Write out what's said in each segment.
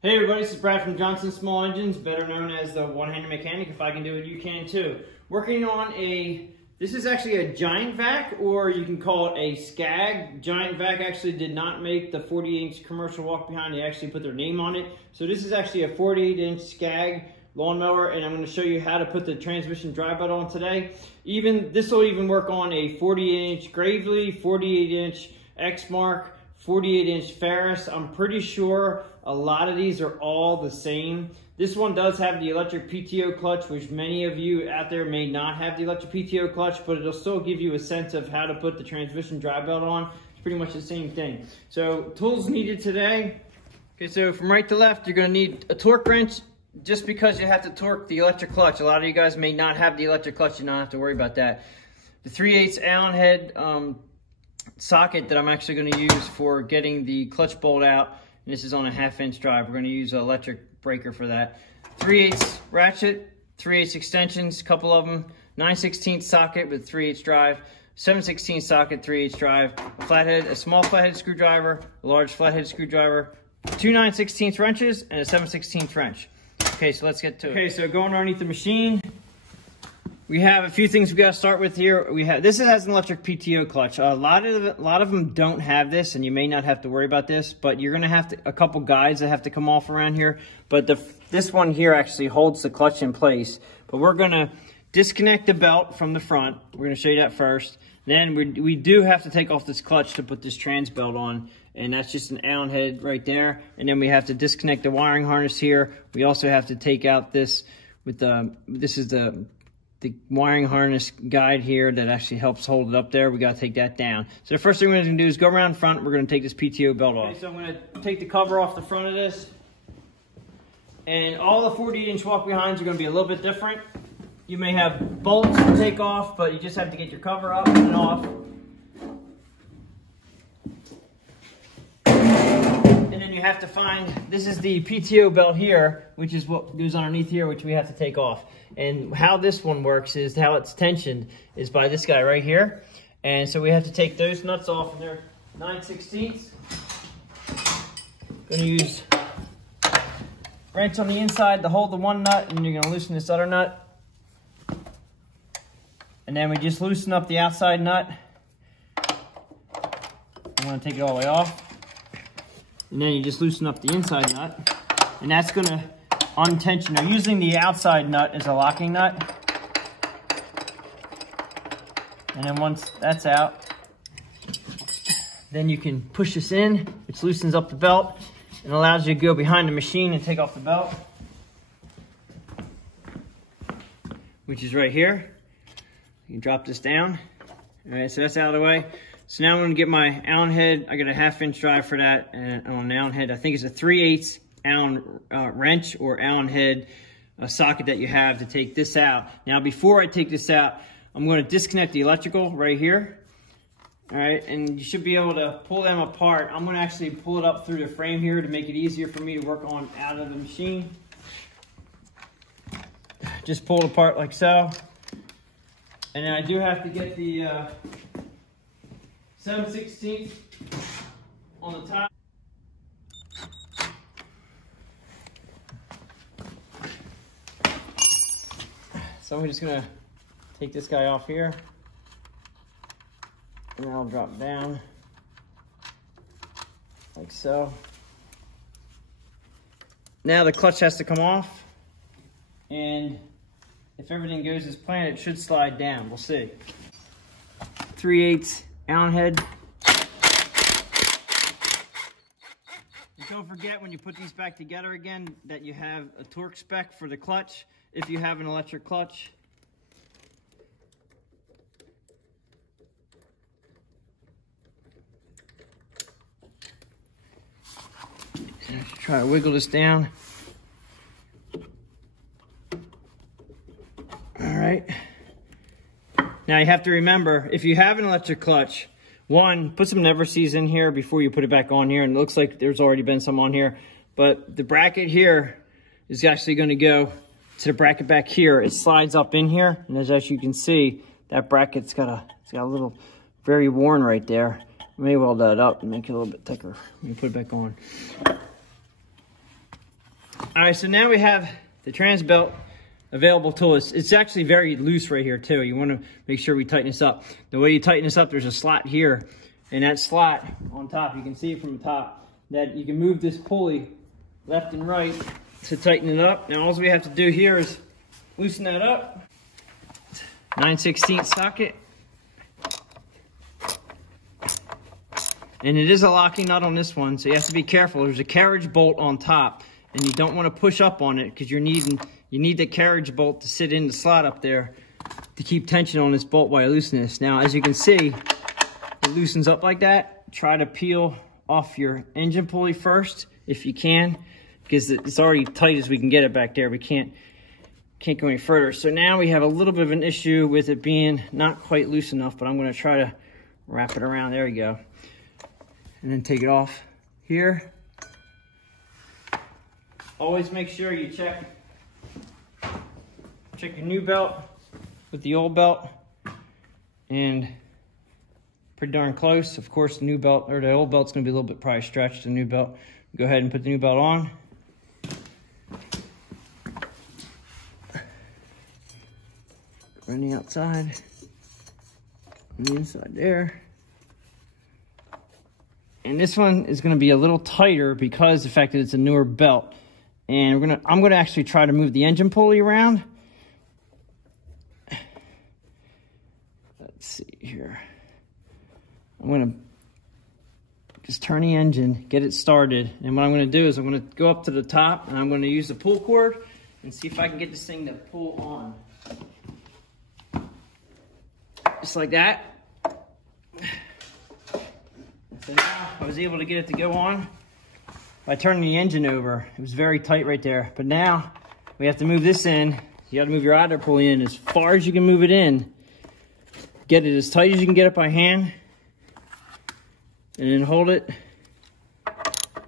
Hey everybody, this is Brad from Johnson Small Engines, better known as the one-handed mechanic. If I can do it, you can too. Working on this is actually a giant vac, or you can call it a Scag. Giant vac actually did not make the 48-inch commercial walk behind. They actually put their name on it. So this is actually a 48-inch Scag lawnmower, and I'm going to show you how to put the transmission drive belt on today. This will even work on a 48-inch Gravely, 48-inch Exmark, 48-inch Ferris. I'm pretty sure a lot of these are all the same. This one does have the electric Pto clutch, which many of you out there may not have the electric Pto clutch, but it'll still give you a sense of how to put the transmission drive belt on. It's pretty much the same thing. So tools needed today. Okay, so from right to left, you're gonna need a torque wrench, just because you have to torque the electric clutch. A lot of you guys may not have the electric clutch, you don't have to worry about that. The 3/8 Allen head socket that I'm actually going to use for getting the clutch bolt out, and this is on a 1/2-inch drive. We're going to use an electric breaker for that. 3/8 ratchet, 3/8 extensions, a couple of them, 9/16 socket with 3/8 drive, 7/16 socket, 3/8 drive, a small flathead screwdriver, a large flathead screwdriver, 2 9/16 wrenches, and a 7/16 wrench. Okay, so let's get to it. Okay, so going underneath the machine, we have a few things we got to start with here. This has an electric Pto clutch. A lot of them don't have this, and you may not have to worry about this, but you're going to have a couple guides that have to come off around here. But this one here actually holds the clutch in place. But we're going to disconnect the belt from the front. We're going to show you that first. Then we do have to take off this clutch to put this trans belt on, and that's just an Allen head right there. And then we have to disconnect the wiring harness here. We also have to take out this with this is the wiring harness guide here that actually helps hold it up there. We got to take that down. So the first thing we're going to do is go around front. We're going to take this Pto belt off. Okay, so I'm going to take the cover off the front of this. And all the 48-inch walk behinds are going to be a little bit different. You may have bolts to take off, but you just have to get your cover up and off. And then you have to find, this is the Pto belt here, which is what goes underneath here, which we have to take off. And how this one works is, how it's tensioned is by this guy right here. And so we have to take those nuts off, and they're 9/16. Gonna use wrench on the inside to hold the one nut, and you're gonna loosen this other nut. And then we just loosen up the outside nut. You wanna take it all the way off. And then you just loosen up the inside nut. And that's gonna untension. Now, using the outside nut as a locking nut. And then once that's out, then you can push this in, which loosens up the belt and allows you to go behind the machine and take off the belt, which is right here. You can drop this down. All right, so that's out of the way. So now I'm going to get my Allen head. I got a 1/2-inch drive for that, and on an Allen head, I think it's a 3/8 Allen wrench or Allen head socket that you have to take this out. Now, before I take this out, I'm going to disconnect the electrical right here. All right, and you should be able to pull them apart. I'm going to actually pull it up through the frame here to make it easier for me to work on out of the machine. Just pull it apart like so. And then I do have to get the 7/16 on the top. So I'm just gonna take this guy off here, and then I'll drop down like so. Now the clutch has to come off, and if everything goes as planned, it should slide down. We'll see. 3/8 Allen head. And don't forget, when you put these back together again, that you have a torque spec for the clutch if you have an electric clutch. Try to wiggle this down. All right. Now you have to remember, if you have an electric clutch, one, put some Never Sees in here before you put it back on here. And it looks like there's already been some on here. But the bracket here is actually going to go to the bracket back here. It slides up in here. And as you can see, that bracket's got a little, very worn right there. Maybe weld that up and make it a little bit thicker. Let me put it back on. All right, so now we have the trans belt available to us. It's actually very loose right here too. You want to make sure we tighten this up. The way you tighten this up, there's a slot here, and that slot on top, you can see it from the top, that you can move this pulley left and right to tighten it up. Now all we have to do here is loosen that up. 9/16 socket. And it is a locking nut on this one, so you have to be careful. There's a carriage bolt on top, and you don't want to push up on it because you need the carriage bolt to sit in the slot up there to keep tension on this bolt while you loosen this. Now, as you can see, it loosens up like that. Try to peel off your engine pulley first if you can, because it's already tight as we can get it back there. We can't go any further. So now we have a little bit of an issue with it being not quite loose enough, but I'm going to try to wrap it around. There we go. And then take it off here. Always make sure you check your new belt with the old belt, and pretty darn close. Of course, the new belt, or the old belt's gonna be a little bit probably stretched. The new belt, go ahead and put the new belt on. On the outside, on the inside there. And this one is gonna be a little tighter because of the fact that it's a newer belt. And I'm gonna actually try to move the engine pulley around. Let's see here. I'm gonna just turn the engine, get it started. And what I'm gonna do is I'm gonna go up to the top and I'm gonna use the pull cord and see if I can get this thing to pull on. Just like that. So now I was able to get it to go on by turning the engine over. It was very tight right there. But now we have to move this in. You gotta move your idler pulley in as far as you can move it in. Get it as tight as you can get it by hand. And then hold it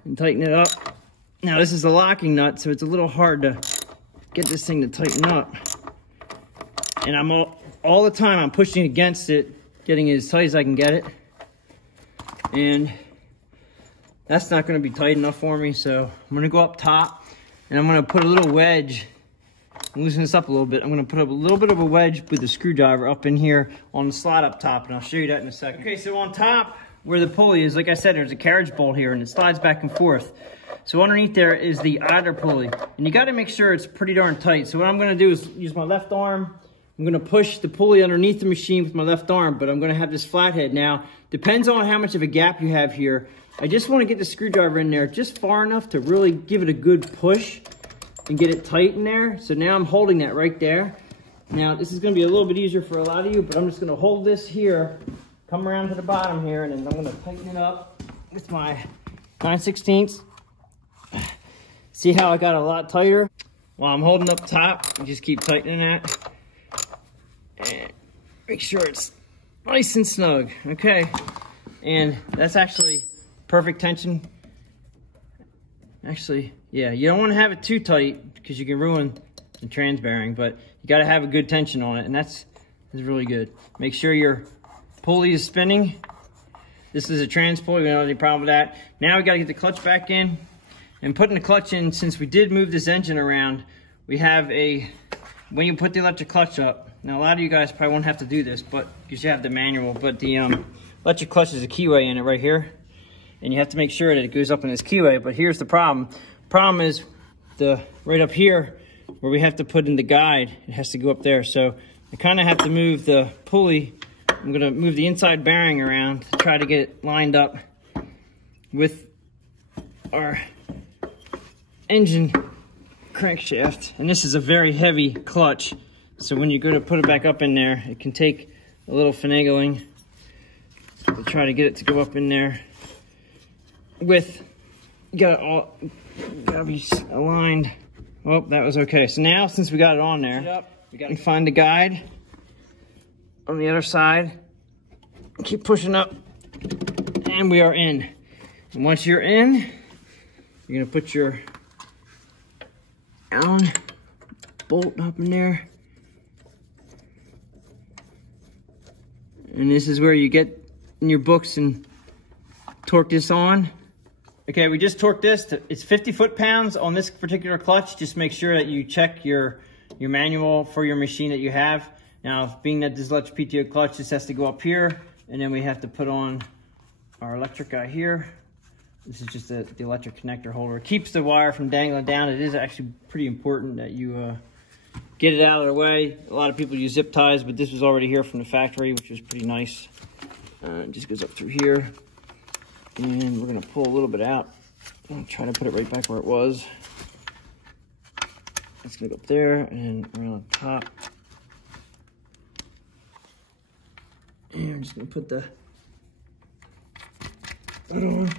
and tighten it up. Now this is a locking nut, so it's a little hard to get this thing to tighten up. And I'm all the time I'm pushing against it, getting it as tight as I can get it. And that's not gonna be tight enough for me, so I'm gonna go up top and I'm gonna put a little wedge and loosen this up a little bit. I'm gonna put a little bit of a wedge with a screwdriver up in here on the slot up top, and I'll show you that in a second. Okay, so on top where the pulley is, like I said, there's a carriage bolt here and it slides back and forth. So underneath there is the idler pulley, and you gotta make sure it's pretty darn tight. So what I'm gonna do is use my left arm. I'm gonna push the pulley underneath the machine with my left arm, but I'm gonna have this flathead. Now, depends on how much of a gap you have here. I just wanna get the screwdriver in there just far enough to really give it a good push and get it tight in there. So now I'm holding that right there. Now, this is gonna be a little bit easier for a lot of you, but I'm just gonna hold this here, come around to the bottom here, and then I'm gonna tighten it up with my 9/16. See how I got a lot tighter? While I'm holding up top, you just keep tightening that. And make sure it's nice and snug, okay? And that's actually perfect tension. Actually, yeah, you don't want to have it too tight because you can ruin the trans bearing, but you got to have a good tension on it, and that's really good. Make sure your pulley is spinning. This is a trans pulley, we don't have any problem with that. Now we got to get the clutch back in, and putting the clutch in, since we did move this engine around, we have when you put the electric clutch up, now a lot of you guys probably won't have to do this, but because you have the manual, but the electric clutch is a keyway in it right here. And you have to make sure that it goes up in this keyway, but here's the problem. Problem is right up here where we have to put in the guide, it has to go up there. So I kind of have to move the pulley. I'm gonna move the inside bearing around to try to get it lined up with our engine crankshaft. And this is a very heavy clutch. So when you go to put it back up in there, it can take a little finagling to try to get it to go up in there. Gotta be aligned. Oh, that was okay. So now, since we got it on there, we gotta find the guide on the other side. Keep pushing up, and we are in. And once you're in, you're gonna put your Allen bolt up in there. And this is where you get in your books and torque this on. Okay, we just torqued this. It's 50 foot-pounds on this particular clutch. Just make sure that you check your manual for your machine that you have. Now, being that this is electric PTO clutch, this has to go up here, and then we have to put on our electric guy here. This is just the electric connector holder. It keeps the wire from dangling down. It is actually pretty important that you get it out of the way. A lot of people use zip ties, but this was already here from the factory, which was pretty nice. It just goes up through here. And we're gonna pull a little bit out. I'm trying to put it right back where it was. It's gonna go up there and around on top. And I'm just gonna put the hood on.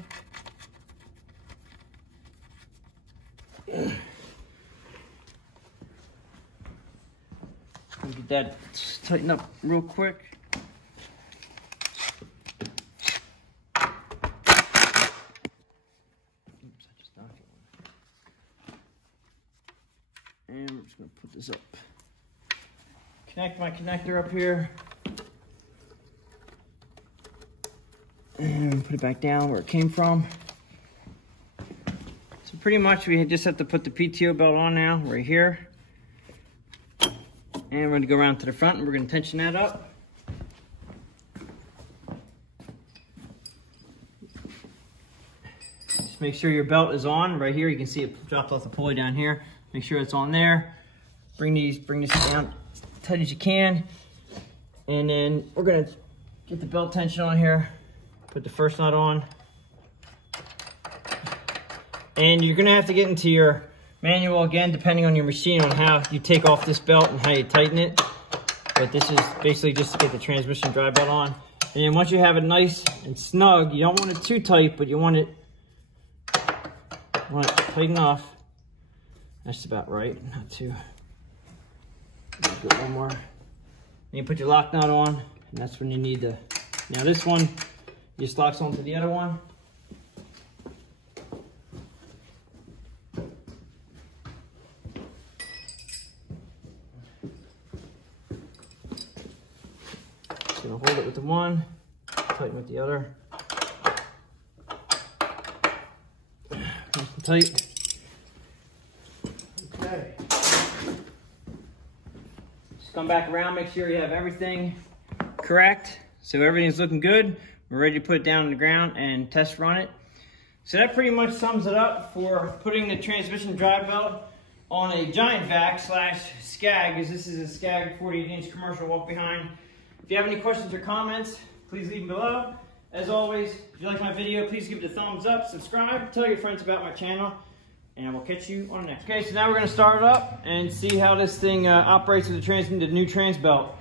Get that tighten up real quick. And we're just gonna put this up. Connect my connector up here. And put it back down where it came from. So pretty much we just have to put the PTO belt on now, right here. And we're gonna go around to the front and we're gonna tension that up. Just make sure your belt is on right here. You can see it dropped off the pulley down here. Make sure it's on there. Bring this down as tight as you can. And then we're gonna get the belt tension on here. Put the first nut on. And you're gonna have to get into your manual again, depending on your machine, on how you take off this belt and how you tighten it. But this is basically just to get the transmission drive belt on. And then once you have it nice and snug, you don't want it too tight, but you want it tight enough. That's about right, not too. Do it one more. And you put your lock nut on, and that's when you need to. Now this one just locks onto the other one. Just gonna hold it with the one, tighten with the other. Nice and tight. Okay. Just come back around, make sure you have everything correct. So everything's looking good. We're ready to put it down on the ground and test run it. So that pretty much sums it up for putting the transmission drive belt on a giant vac slash Scag, as this is a Scag 48-inch commercial walk behind. If you have any questions or comments, please leave them below. As always, if you like my video, please give it a thumbs up, subscribe, tell your friends about my channel, and we'll catch you on the next. Okay, so now we're gonna start it up and see how this thing operates with the new trans belt.